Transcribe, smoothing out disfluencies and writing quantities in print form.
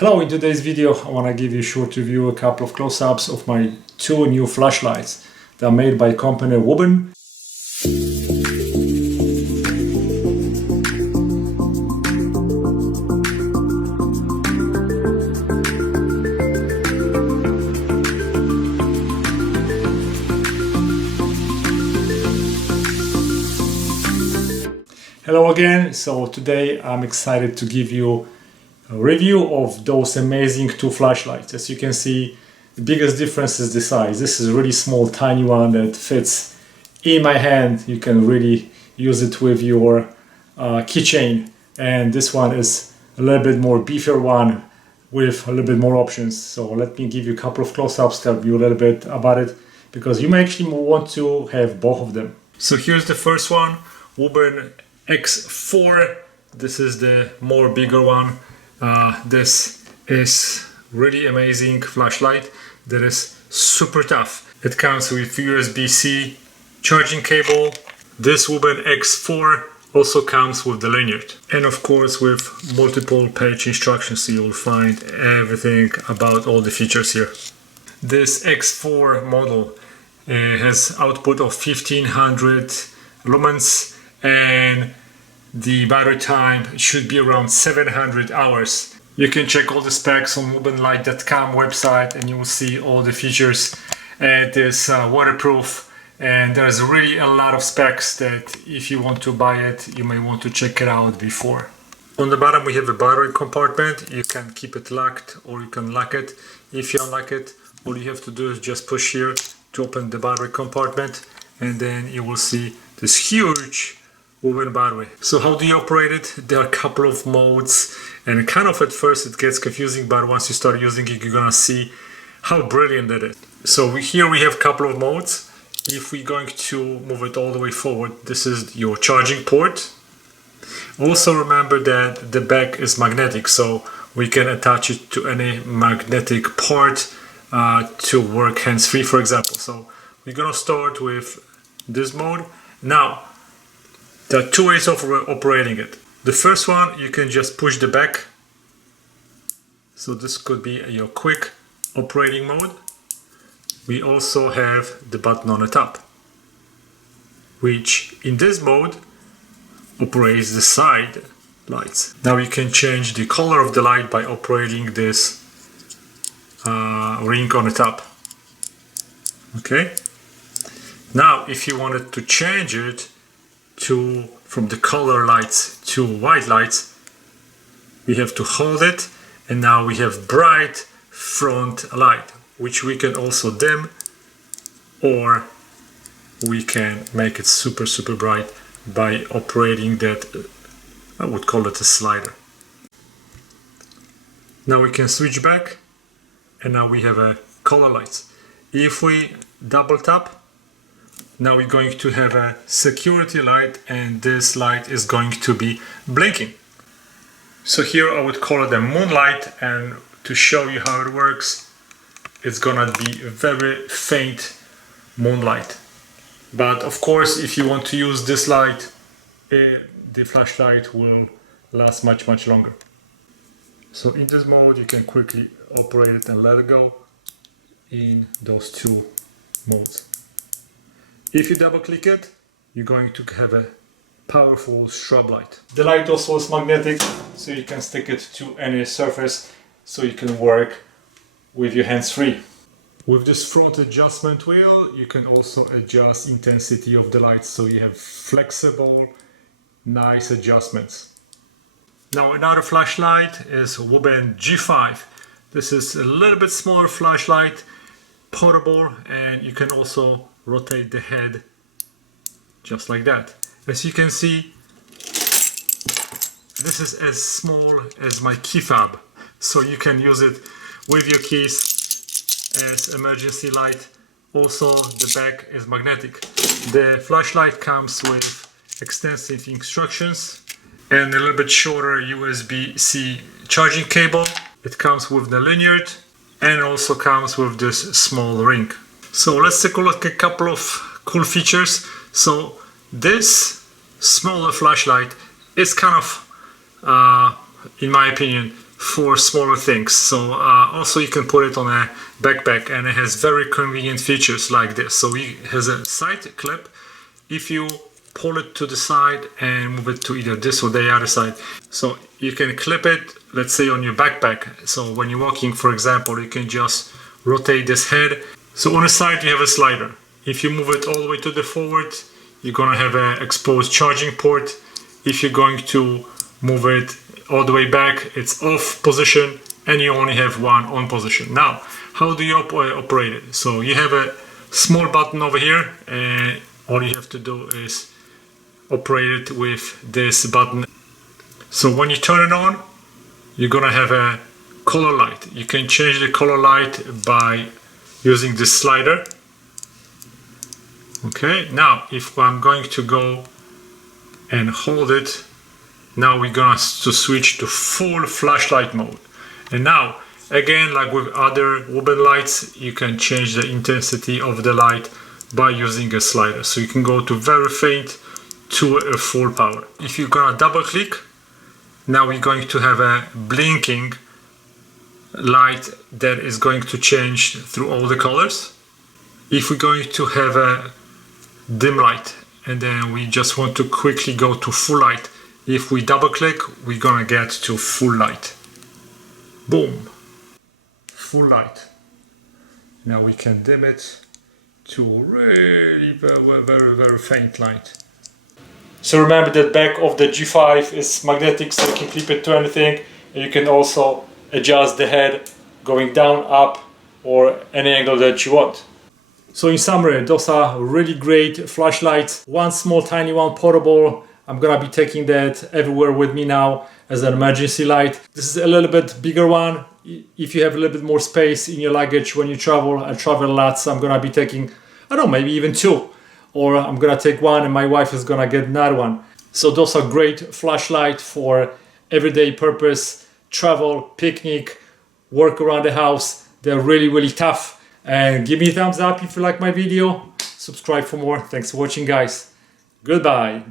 Hello, in today's video I want to give you a short review, a couple of close-ups of my two new flashlights. They are made by company WUBEN. Hello again, so today I'm excited to give you a review of those amazing two flashlights. As you can see, the biggest difference is the size. This is a really small, tiny one that fits in my hand. You can really use it with your keychain, and this one is a little bit more beefier one with a little bit more options. So let me give you a couple of close-ups, tell you a little bit about it, because you may actually want to have both of them. So here's the first one, WUBEN X4. This is the more bigger one. This is really amazing flashlight that is super tough. It comes with USB-C charging cable. This WUBEN X4 also comes with the lanyard, and of course with multiple page instructions, so you'll find everything about all the features here. This X4 model has output of 1500 lumens, and the battery time should be around 700 hours. You can check all the specs on WUBENlight.com website and you will see all the features. It is waterproof, and there's really a lot of specs that if you want to buy it, you may want to check it out before. On the bottom we have a battery compartment. You can keep it locked or you can lock it. If you unlock it, all you have to do is just push here to open the battery compartment, and then you will see this huge WUBEN battery. So how do you operate it? There are a couple of modes, and kind of at first it gets confusing, but once you start using it, you're gonna see how brilliant it is. So here we have a couple of modes. If we're going to move it all the way forward, this is your charging port. Also remember that the back is magnetic, so we can attach it to any magnetic part to work hands-free, for example. So we're gonna start with this mode. Now, there are two ways of operating it. The first one, you can just push the back. So this could be your quick operating mode. We also have the button on the top, which in this mode operates the side lights. Now you can change the color of the light by operating this ring on the top. Okay. Now if you wanted to change it from the color lights to white lights, we have to hold it, and now we have bright front light, which we can also dim, or we can make it super bright by operating that, I would call it a slider. Now we can switch back, and now we have a color lights. If we double tap, now we're going to have a security light, and this light is going to be blinking. So here I would call it a moonlight, and to show you how it works, it's gonna be a very faint moonlight. But of course, if you want to use this light, the flashlight will last much longer. So in this mode you can quickly operate it and let it go in those two modes. If you double click it, you're going to have a powerful strobe light. The light also is magnetic, so you can stick it to any surface, so you can work with your hands free. With this front adjustment wheel, you can also adjust intensity of the light, so you have flexible, nice adjustments. Now another flashlight is WUBEN G5. This is a little bit smaller flashlight, portable, and you can also rotate the head just like that. As you can see, this is as small as my key fob, so you can use it with your keys as emergency light. Also the back is magnetic. The flashlight comes with extensive instructions and a little bit shorter USB-C charging cable. It comes with the lanyard and also comes with this small ring. So let's take a look at a couple of cool features. So this smaller flashlight is kind of, in my opinion, for smaller things. So also you can put it on a backpack, and it has very convenient features like this. So it has a side clip. If you pull it to the side and move it to either this or the other side, so you can clip it, let's say, on your backpack. So when you're walking, for example, you can just rotate this head. So on the side you have a slider. If you move it all the way to the forward, you're gonna have an exposed charging port. If you're going to move it all the way back, it's off position, and you only have one on position. Now, how do you operate it? So you have a small button over here, and all you have to do is operate it with this button. So when you turn it on, you're gonna have a color light. You can change the color light by using this slider. Okay, now if I'm going to go and hold it, now we're going to switch to full flashlight mode. And now, again, like with other WUBEN lights, you can change the intensity of the light by using a slider. So you can go to very faint to a full power. If you're going to double click, now we're going to have a blinking light that is going to change through all the colors. If we're going to have a dim light, and then we just want to quickly go to full light, if we double click, we're gonna get to full light. Boom, full light. Now we can dim it to really very faint light. So remember that back of the G5 is magnetic, so you can clip it to anything, and you can also adjust the head going down, up, or any angle that you want. So in summary, those are really great flashlights. One small tiny one, portable. I'm gonna be taking that everywhere with me now as an emergency light. This is a little bit bigger one. If you have a little bit more space in your luggage when you travel, I travel a lot, so I'm gonna be taking, I don't know, maybe even two. Or I'm gonna take one and my wife is gonna get another one. So those are great flashlight for everyday purpose, travel, picnic, work around the house. They're really tough. And give me a thumbs up if you like my video. Subscribe for more. Thanks for watching, guys. Goodbye.